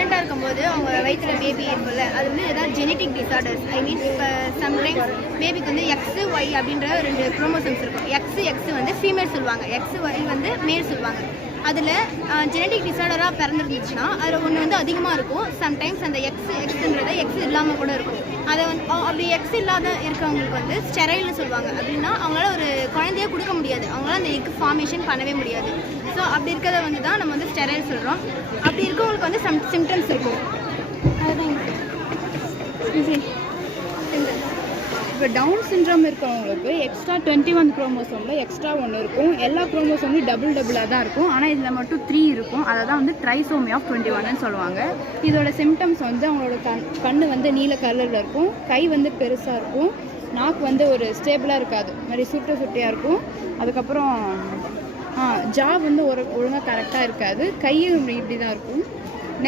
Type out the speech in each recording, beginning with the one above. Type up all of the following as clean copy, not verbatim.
ப்ரெக்னெண்ட்டாக இருக்கும்போது அவங்க வயிற்றுல பேபி இருக்கும்ல அது வந்து ஏதாவது ஜெனட்டிக் டிசார்டர்ஸ் ஐ மீன் இப்போ சம்டைம்ஸ் பேபிக்கு வந்து எக்ஸு ஒய் அப்படின்ற 2 குரோமோசோம்ஸ் இருக்கும். எக்ஸு வந்து ஃபீமேல் சொல்லுவாங்க, எக்ஸு ஒய் வந்து மேல் சொல்லுவாங்க. அதில் ஜெனட்டிக் டிசார்டராக பிறந்துருந்துச்சுன்னா அதில் ஒன்று வந்து அதிகமாக இருக்கும். சம்டைம்ஸ் அந்த எக்ஸுன்றதை எக்ஸ் இல்லாமல் கூட இருக்கும். அதை வந்து அப்படி எக்ஸ் இல்லாத இருக்கவங்களுக்கு வந்து ஸ்டெரைல்னு சொல்லுவாங்க. அப்படின்னா அவங்களால ஒரு குழந்தையே கொடுக்க முடியாது, அவங்களால அந்த எக் ஃபார்மேஷன் பண்ணவே முடியாது. ஸோ அப்படி இருக்கிறத வந்து தான் நம்ம வந்து ஸ்டெரைல் சொல்கிறோம். அப்படி இருக்கவங்களுக்கு வந்து சிம்டம்ஸ் இருக்கும். அதுதான் இப்போ டவுன் சிண்ட்ரோம் இருக்கிறவங்களுக்கு எக்ஸ்ட்ரா 21 குரோமோசோமில் எக்ஸ்ட்ரா ஒன்று இருக்கும். எல்லா குரோமோசோம்லையும் டபுளாக தான் இருக்கும். ஆனால் இதில் மட்டும் 3 இருக்கும். அதை தான் வந்து ட்ரைசோமி ஆஃப் 21ன்னு சொல்லுவாங்க. இதோட சிம்டம்ஸ் வந்து அவங்களோட கண் வந்து நீல கலரில் இருக்கும், கை வந்து பெருசாக இருக்கும், நாக்கு வந்து ஒரு ஸ்டேபிளாக இருக்காது, மாதிரி சுட்டையாக இருக்கும். அதுக்கப்புறம் ஜா வந்து ஒழுங்காக கரெக்டாக இருக்காது, கையும் இப்படி தான் இருக்கும்.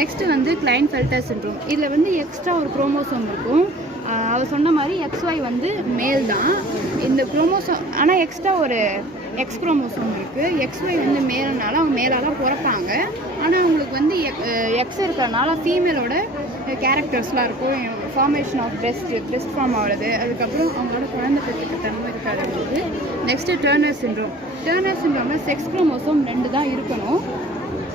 நெக்ஸ்ட்டு வந்து கிளைன்ஃபெல்டர் சிண்ட்ரோம். இதில் வந்து எக்ஸ்ட்ரா ஒரு குரோமோசோம் இருக்கும். அவர் சொன்ன மாதிரி XY வந்து மேல் தான் இந்த குரோமோசோம், ஆனால் எக்ஸ்ட்ரா ஒரு எக்ஸ் குரோமோசோம் இருக்குது. XY வந்து மேலனால அவங்க மேலாக தான் பிறப்பாங்க. ஆனால் அவங்களுக்கு வந்து எக்ஸ் இருக்கிறனால ஃபீமேலோட கேரக்டர்ஸ்லாம் இருக்கும். ஃபார்மேஷன் ஆஃப் பிரெஸ்ட் ஃபார்ம் ஆகுது. அதுக்கப்புறம் அவங்களோட குழந்தை பெற்றுக்க தன்மை இருக்காது அவங்களுக்கு. நெக்ஸ்ட்டு டர்னர் சிண்ட்ரோமில் செக்ஸ் குரோமோசோம் 2 தான் இருக்கணும்.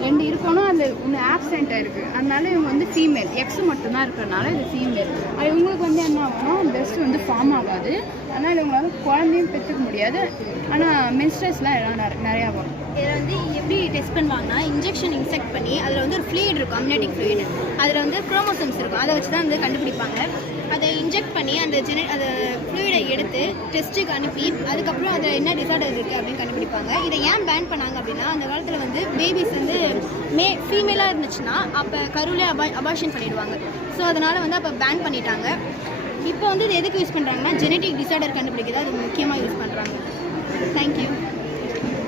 2 இருக்கணும், அது ஒன்று ஆப்சென்ட்டாக இருக்குது. அதனால இவங்க வந்து ஃபீமேல், எக்ஸ் மட்டும்தான் இருக்கிறனால இது ஃபீமேல். அது இவங்களுக்கு வந்து என்ன ஆகும்னா பிரெஸ்ட் வந்து ஃபார்ம் ஆகாது. அதனால் இவங்களால குழந்தையும் பெற்றுக்க முடியாது. ஆனால் மென்ஸ்ட்ரஸ்லாம் எல்லாம் நிறையா வரும். இதில் வந்து எப்படி டெஸ்ட் பண்ணுவாங்கன்னா இன்ஜெக்ஷன் இன்செக்ட் பண்ணி அதில் வந்து ஒரு ஃப்ளூயிட் இருக்கும், அம்னேட்டிக் ஃப்ளூயிட். அதில் வந்து குரோமோசோம்ஸ் இருக்கும், அதை வச்சு தான் வந்து கண்டுபிடிப்பாங்க. அதை இன்ஜெக்ட் பண்ணி அந்த ஃப்ளூயிடை எடுத்து டெஸ்ட்டுக்கு அனுப்பி அதுக்கப்புறம் அதில் என்ன டிசார்டர் இருக்குது அப்படின்னு கண்டுபிடிப்பாங்க. இதை ஏன் பேன் பண்ணாங்க அப்படின்னா அந்த காலத்தில் வந்து பேபிஸ் வந்து ஃபீமேலாக இருந்துச்சுன்னா அப்போ கருவிலே அபார்ஷன் பண்ணிடுவாங்க. ஸோ அதனால் வந்து அப்போ பேன் பண்ணிட்டாங்க. இப்போ வந்து இது எதுக்கு யூஸ் பண்ணுறாங்கன்னா ஜெனட்டிக் டிசார்டர் கண்டுபிடிக்கிறது அது முக்கியமாக யூஸ்